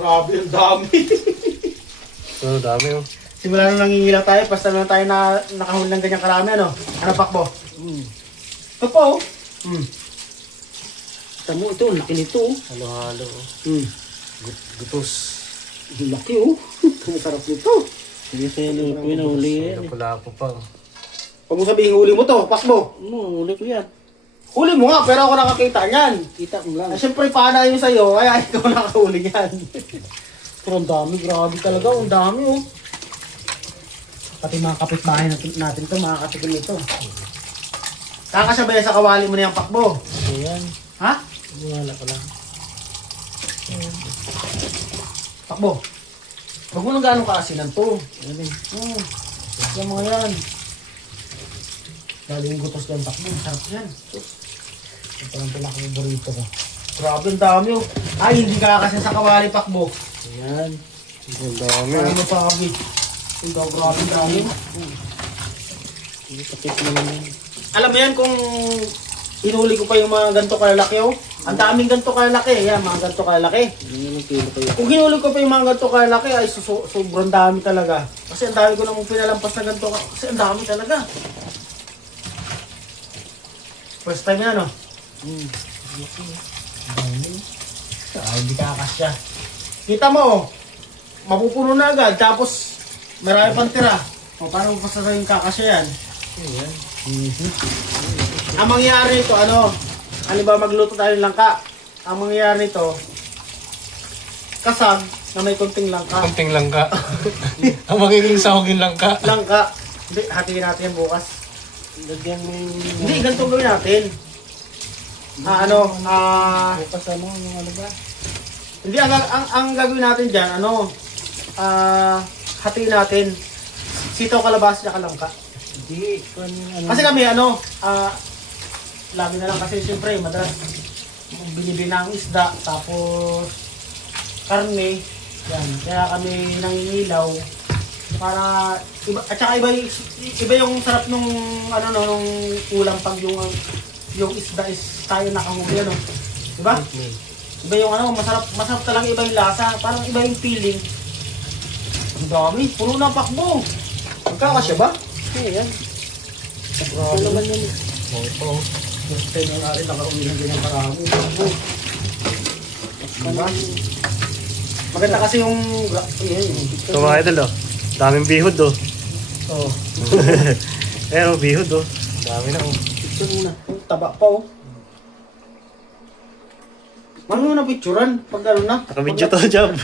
Grabe, ang dami. So, dami oh. Simula nung nangingilaw tayo, basta na tayo na nakahuli ng ganyang karami, ano? Ano, Pakbo? Ito po, oh. Ito mo, ito, laki nito, oh. Halo-halo oh. Gutos. Laki, oh. Masarap nito. Sige sa'yo, luto yun, huli yan. Pula ko pa. Huwag mo sabihin, huli mo to, Pakbo. Huli ko yan. Huli mo nga, pero ako nakakita niyan. Kita ko lang. Ah, siyempre, paana yun sa'yo, kaya ikaw nakahuli niyan. Pero ang dami, grabe talaga, ang dami, oh. Pati mga kapitbahay natin to, makakatikim nito. Kakasabay sa kawali mo na yung Pakbo. Ayan. Ha? Wala ko lang. Pakbo. Huwag mo nang gano'ng kaasinan to. Ayan eh. Yung mga yan. Lalo yung gutos ng Pakbo, sarap yan. Ito ang pinaka-favorito ko. Grabe, ang dami, oh. Ay, hindi kakasya sa kawali, Pakbo. Ayan. Ang dami Ano oh. mo pa, Abi? Ito, grabe, ang dami. Sige, sakit mo naman. Alam mo yan kung inuli ko pa yung mga ganito kalalaki, oh. Ang daming ganito kalalaki. Yan, mga ganito kalalaki. Ayan ang kilo kayo. Kung hinuli ko pa yung mga ganito kalalaki, ay sobrang dami talaga. Kasi ang dami ko namang pinalampas na ganito. Kasi ang dami talaga. First time yan, oh. Dami. Ay, hindi kakasya. Kita mo, oh. Mapupuno na agad. Tapos, marami pang tira. O, paano mo pasasayin kakasya yan? Ayan. Ang mangyayari nito, ano ba magluto tayo ng langka? Ang mangyayari nito, kasag na may konting langka. Konting langka. Ang magiging sahogin langka. Langka. Hindi, hatiin natin yan bukas. Lagyan mo yung... Hindi, ganito gawin natin. Bukas ano, yung ano ba? Hindi, ang gagawin natin dyan, hatiin natin. Sitaw, kalabasa, at langka. Hindi, ano... Kasi kami, lagi na lang kasi siyempre, madalas binibili ng isda, tapos karne, yan. Kaya kami nangingilaw para iba, at saka iba yung sarap nung nung ulam pag yung isda is tayo nakahuli, ano. Diba? Iba yung masarap talaga, iba yung lasa, parang iba yung feeling. Ang dami, puro na Pakbo. Magkakasya ba? Ayan. Grabe. Ano naman yun? Oo. First time na natin nakauwi ng ganyan karami. Diba? Maganda kasi yung... Ito mga idol oh. Daming bihod oh. Oh. Ayan oh, bihod oh. Dami na oh. Picture muna. Oh, taba pa, oh. Ano na picturean? Pag ano na? Nakabidyo to, Jab.